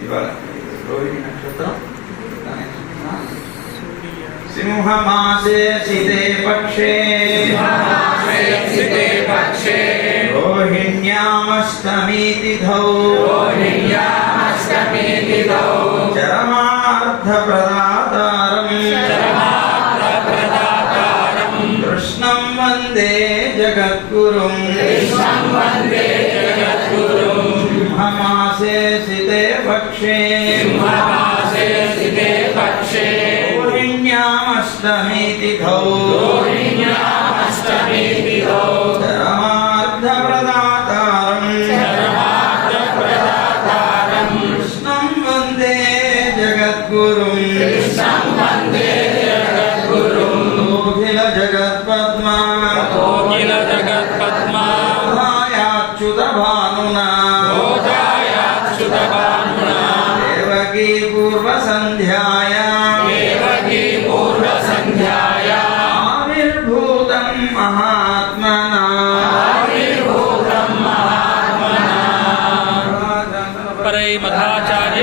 ఇవాళ రోహిణి నక్షత్రం సింహమాసే సితే పక్షే రోహిణ్యామష్టమీ తిథౌ చరమార్థప్రదాతారం కృష్ణం వందే జగద్గురుం సింహమాసే సితే పక్షే రోహిణ్యామష్టమీ తిథౌ చరమార్థప్రదాతారం కృష్ణం వందే జగద్గురుం కోకిల జగత్పద్మా ధాయాచ్యుత భానునా దేవకీ పూర్వ సంధ్యాయాం ఆవిర్భూతం మహాత్మనా పరై మధ్వాచార్య